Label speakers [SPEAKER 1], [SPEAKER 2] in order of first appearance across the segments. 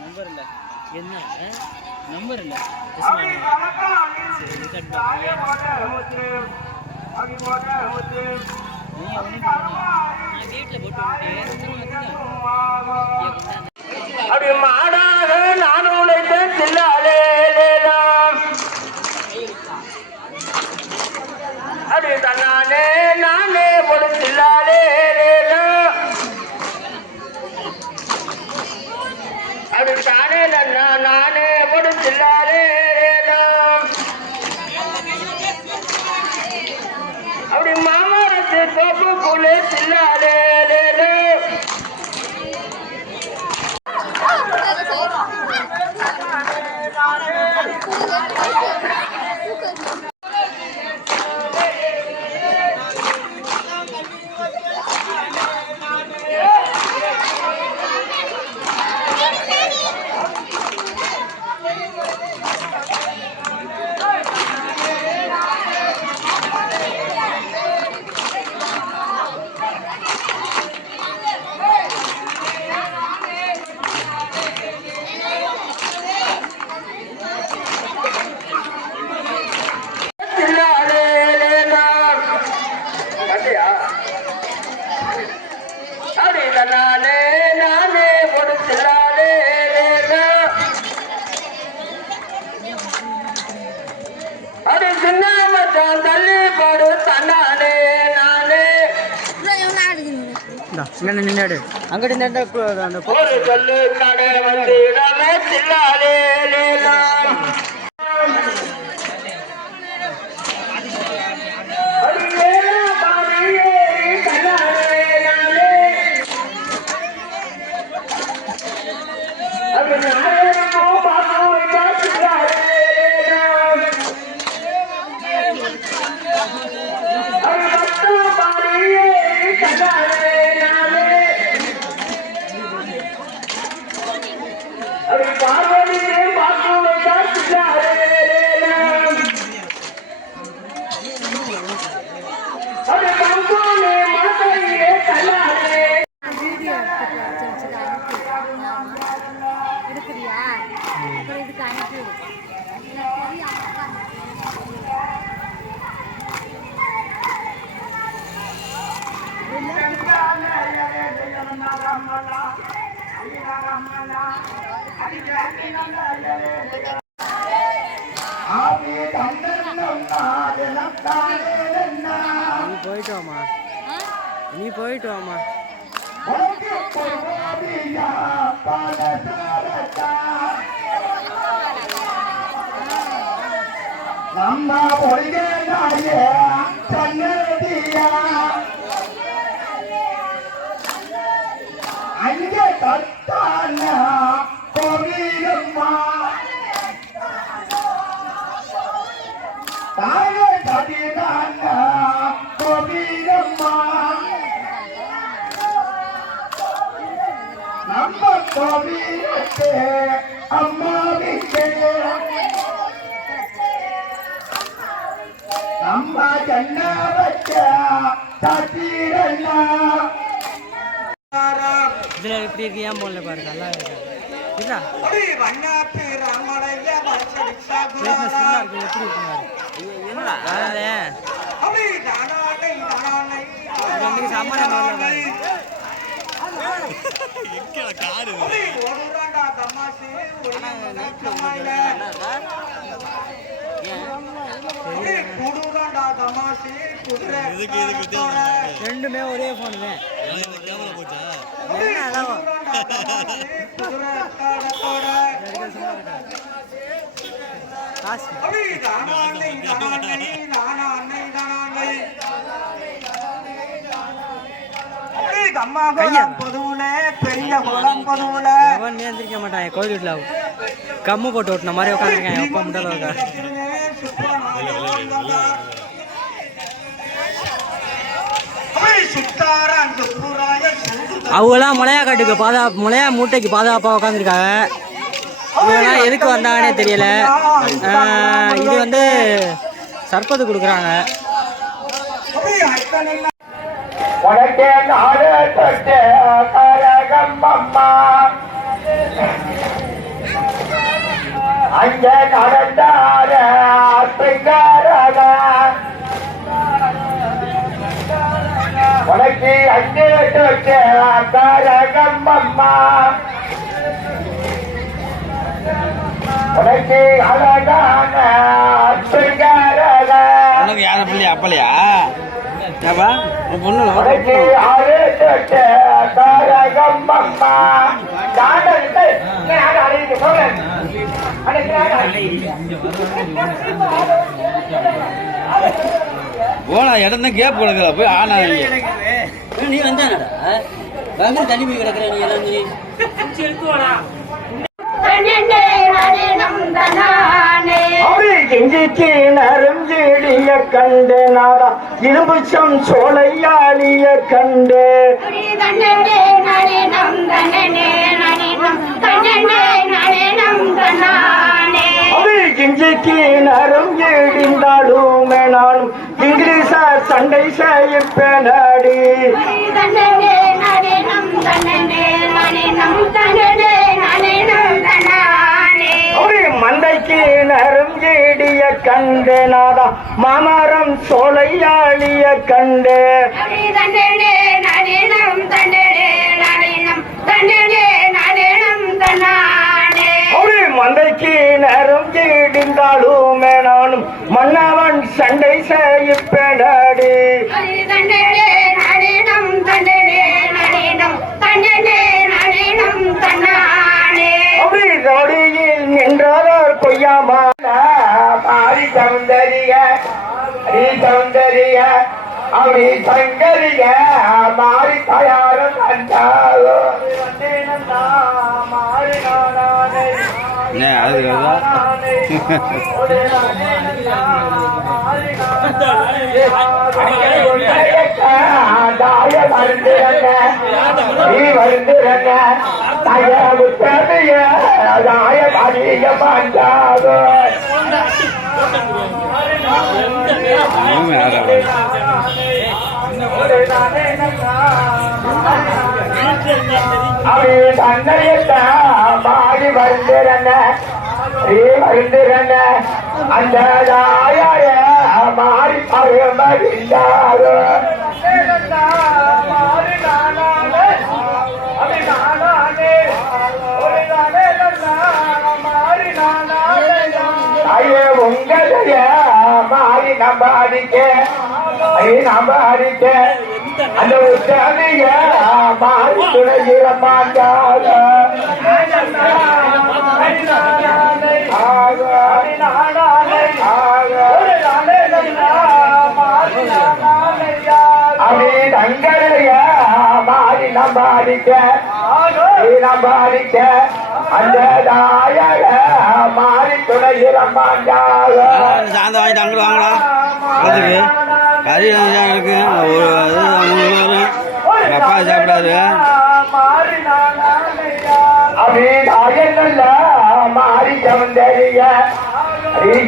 [SPEAKER 1] Number இல்லை என்ன number இல்லை
[SPEAKER 2] அப்படி மாடாக நான் உழைத்தேன் தில்லாலே லேலாம் அப்படி தன்னானே நானே ஒரு தில்லாலே லேலாம் அப்படி தானே நன்னா நானே ஒரு தில்லாலே லேலாம் அப்படி மாமரத்து தோப்புக்குள்ளே தில்லாலே லேலாம் தில்லாலே லேலாம். பாத்தியா? அப்படி தன்னாலே நானே ஒரு தில்லாலே லேலாம். அப்படி சின்ன மச்சான் தள்ளி பாடு தன்னாலே நானே
[SPEAKER 1] நின்னாடு. அங்கிட்டு நின்று அந்த
[SPEAKER 2] ஒரு சொல்லு கடை வந்திடமே தில்லாலே லேலாம். அடியே பாடியே தன்னாலே நானே. அப்படி நானே பாப்போம் இதா தில்லாலே லேலாம். அப்படி பத்து பாடியே தன்னாலே நானே. அப்படி பார்வதியே பார்க்கும் இதா தில்லாலே லேலாம். அது பங்குனி மாசையே தன்னாலே
[SPEAKER 3] வீடியோ எடுத்துட்டு வர சொல்லிச்சு அனுப்பி ஆமா எடுக்கிறியா அப்புறம் இதுக்கு அனுப்பி விடு. எனக்கு தெரியும் அப்பா
[SPEAKER 1] நீ போயிட்டு வாமா நீ போயிட்டு வாமா
[SPEAKER 2] நம்ம பொறிகளாயே சன்னதியா அங்கே தத்தானா நம்ம கோவிலுக்கு அம்மாவுக்கு நம்ம கண்ணா வச்ச சத்தீரண்ணா
[SPEAKER 1] இதுல எப்படி இருக்கு? போல பாருங்க நல்லா இருக்கு? சாமான ரெண்டுமே ஒரே ஃபோன் தான் என்ன
[SPEAKER 2] பெரிய பொதுவுல.
[SPEAKER 1] எவன் நியந்திரிக்க மாட்டான்? கோயில் வீட்டில் கம்மு போட்டு ஓட்டின மாதிரி உட்காந்துருக்கேன் எப்போ முட்டால
[SPEAKER 2] சூடு
[SPEAKER 1] அவங்களாம் முளையா காட்டுக்கு பாதா முளையா மூட்டைக்கு பாதுகாப்பாக உட்காந்துருக்காங்க இவங்கெல்லாம் எதுக்கு வந்தாங்கன்னே தெரியல. இது வந்து சர்பத்து கொடுக்குறாங்க.
[SPEAKER 3] உனக்கே நாடு தொட்டு கரகம் அம்மா அங்கே நடந்தார சிங்காரக உனக்கு அங்கே தொட்டு கரகம் அம்மா உனக்கு அழகான சிங்காரக
[SPEAKER 1] உனக்கு யார பிள்ளையா அப்பலையா போனா இடம் தான் கேப் கிடக்குற போய் ஆனா நீ வந்தானடா? வந்து தண்ணி போய் கிடக்குற நீ எல்லாம் நீ.
[SPEAKER 3] அவை கெஞ்சிக்கு நரஞ்செடிய கண்டு நாதா இரும்புச்சம் சோலையாளிய கண்டு. கெஞ்சிக்கு நரஞ்செடிந்தாலும் நானும் இங்கிலீஷ சண்டை செய்யப்பேனடி. அவை மந்தைக்கு நரஞ்செடிய கண்டு நாதா மாமரம் சோலையாளிய கண்டு. மந்தைக்கு நரஞ்செடிந்தாலும் நானும் மன்னவன் சண்டை செய்யப்பேனடி நின்றார் கொய்யாமா மாறி சௌந்தரிய ஹரி சௌந்தரிய அப்படி சங்கரிய மாறி தயாரம் கண்டாலோ மாறி நானே
[SPEAKER 1] அழகு வருதா
[SPEAKER 3] பாடி வருந்துறங்க நீ வருந்துறங்க அந்த மாறி பருமடிந்தாரோ ஐயோ மாறி நம்பாதிக்க ஐய அந்த உத்தமைய மாறி துணைகிற மாட்டாத அப்படி தங்களைய மாறி நம்பாதிக்க நீ அந்த தாயக மாறி துணைகிற மாட்டாத
[SPEAKER 1] சாந்த வாங்கிட்டு அங்கிட்டு கறி இருக்கு. ஒரு வரும் எங்க அப்பா சாப்பிடாது
[SPEAKER 3] மாறி சௌந்தரிய ஹரி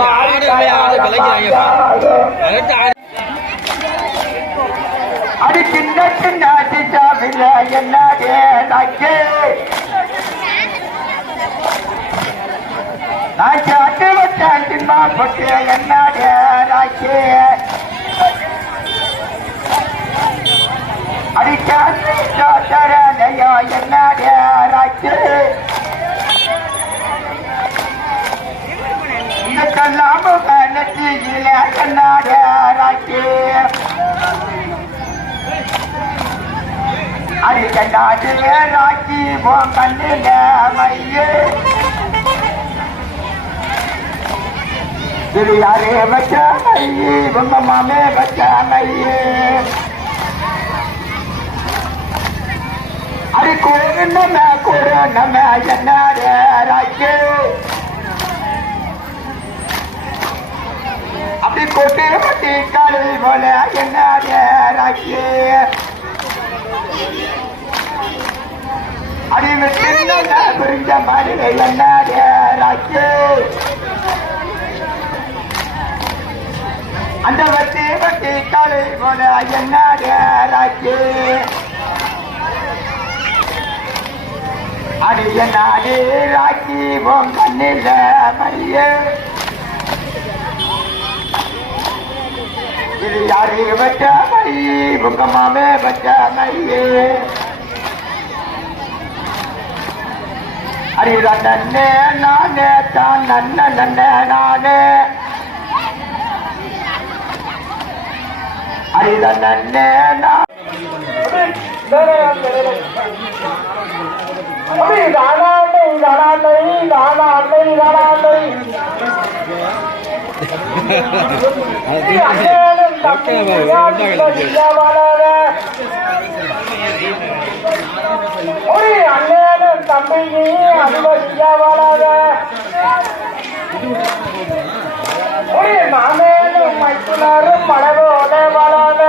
[SPEAKER 3] மாறி
[SPEAKER 1] ஆடு.
[SPEAKER 3] அது சின்ன சின்ன சிச்சாவில என்னடே நக்கே நான் சாட்டு வச்ச சின்ன பொட்டு என்னடே நக்கே அடிச்சாட்டு சாத்தரையா என்னடே நக்கே இதெல்லாம் நெத்தியில என்னடே நக்கே அடிக்கண்டாட்டிலே ராக்கி போம் கண்ணில மையே இது யாரே வச்ச மையே உங்க மாமே வச்ச மையே அடி கூடு நம்ம கூடு நம்ம என்னடே ராக்கி. அப்படி கொட்டு பட்டி காலி போல என்னடே ராக்கி. அறிவு சின்ன புரிஞ்ச மாதிரி என்னடே ராக்கி.
[SPEAKER 2] அந்த வட்டி வட்டி காலை போல என்னாடி ராக்கி அடி என்னாடி ராக்கி ஓம் கண்ணில மைய இது யாரு வச்ச மை உங்க மாமே வச்ச மையே அரித நன்னே நானே தான் நன்ன நன்னே நானே. அரித நன்னே நான். தானாண்டை தானாண்டை தானாண்டை தானாண்டை
[SPEAKER 1] ஓகே பாபு
[SPEAKER 2] அண்ணனும் தம்பிக்கு அனுபவிக்காவாளாக மாமேனும் மைத்துனரும் மனதோட வாழாக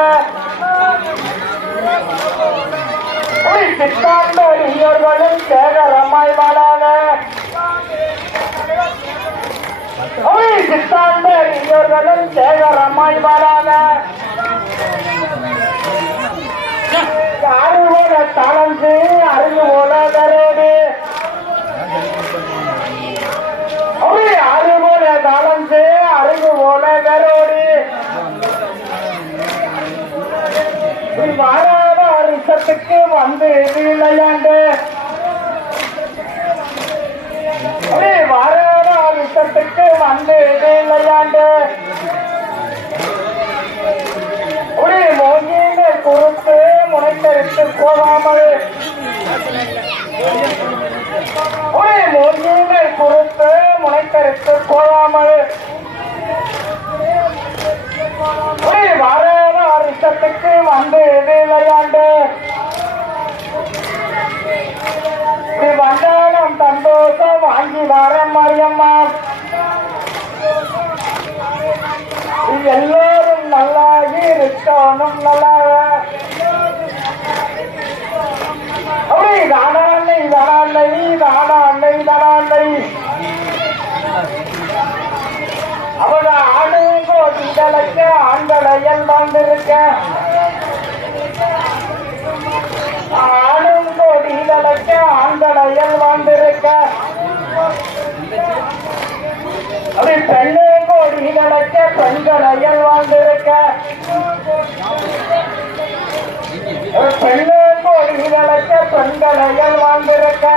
[SPEAKER 2] சித்தாந்தோர்களும் சேகரமாய் வாழாக சித்தாந்தோர்களும் சேகரமாய் வாழாக அறிவோட தளர்ந்து அறிவு உலகரோடு அறிவோட தளர்ந்து அறிவு உலகரோடு வாராத அரிசத்துக்கு வந்து விளையாண்டு வாராத அரிசத்துக்கு எல்லோரும் நல்லாகி இருக்கணும் நல்லாக. அப்படி தானாண்டை தானாண்டை தானாண்டை தானாண்டை அவங்க ஆணுங்கோ திடலைக்க ஆண்களையல் வாழ்ந்திருக்க ஆணுங்கோ திடலைக்க ஆண்களையல் வாழ்ந்திருக்க அப்படி பெண்ணு நடக்க ஐயன் வாழ்ந்திருக்க. பெண்ணே கோடி நடக்க ஐயன் வாழ்ந்திருக்க.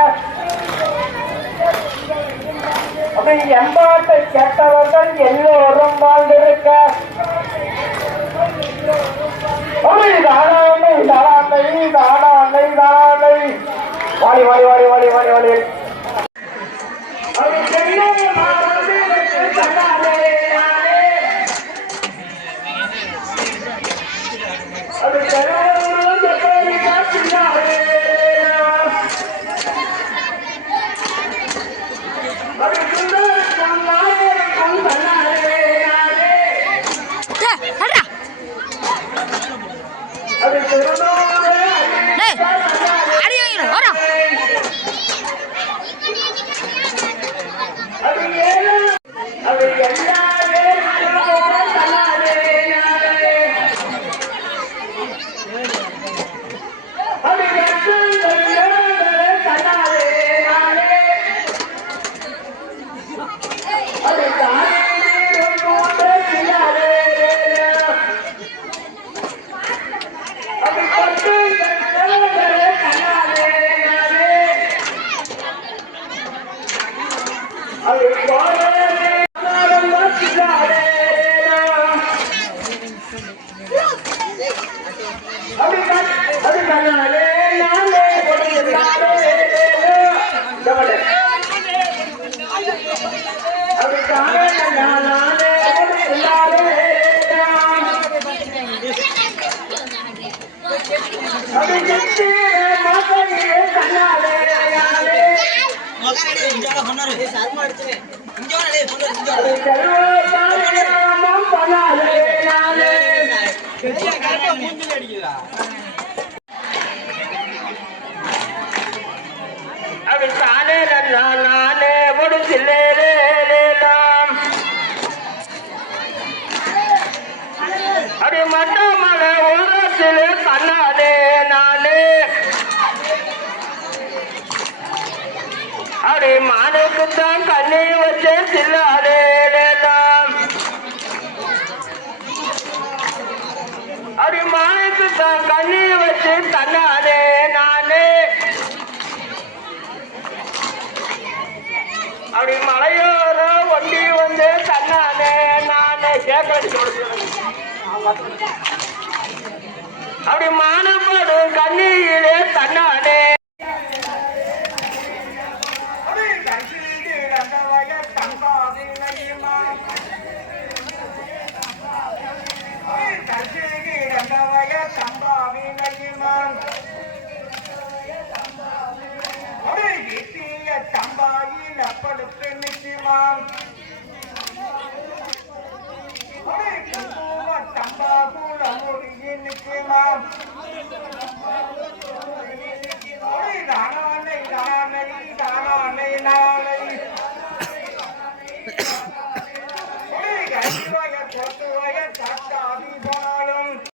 [SPEAKER 2] அப்படி எம்பாட்டை கேட்டவர்கள் எல்லோரும் வாழ்ந்திருக்க. அப்படி தானாமை தானாமை தானாமை தானாமை வாடி வாடி வாடி வாடி வாடி வாடி. அது பெண்ணே மாறந்து தன்னாலே நானே. அது பெண்ணே எப்படி காட்டினாரே அது சுந்தரம் நாயகம் தன்னாலே நானே. அது திருநோயே
[SPEAKER 4] அடி வாங்கிடும் வரா
[SPEAKER 2] அது ஏழு அது எல்லாமே தன்னாலே நானே. அது எட்டு தன்னாலே நானே. அது தானே போட்டு பின்னாலே அது பட்டு தன்னாலே நானே. அது போலே பின்னாலே அது அது தன்னாலே நானே கொடுத்தாலே கவலை அது தானே நானே கொடுத்தாலே அது எட்டு மாசமே தன்னாலே நானே அது செல்வத்தாலே பண்ணாலே நானே அது தானே நான் நானே முடிச்சில்லே நாம் தன்னானே நானே அடி மானுக்குத்தான் கண்ணி வச்சேன் சில்லாடே நாம் அடி மானுக்குத்தான் கண்ணி வச்சு தன்னாதே நானே. அப்படி மலையோர ஒண்டி வந்து தன்னானே நானே. கேட்கறது அப்படி மானப்படும் கண்ணியிலே தன்னானே
[SPEAKER 5] தம்பாயில் அப்பளுக்கு நிற்குமாம் தம்பாகுல முடியில் நிற்குமாம் தானானை தானை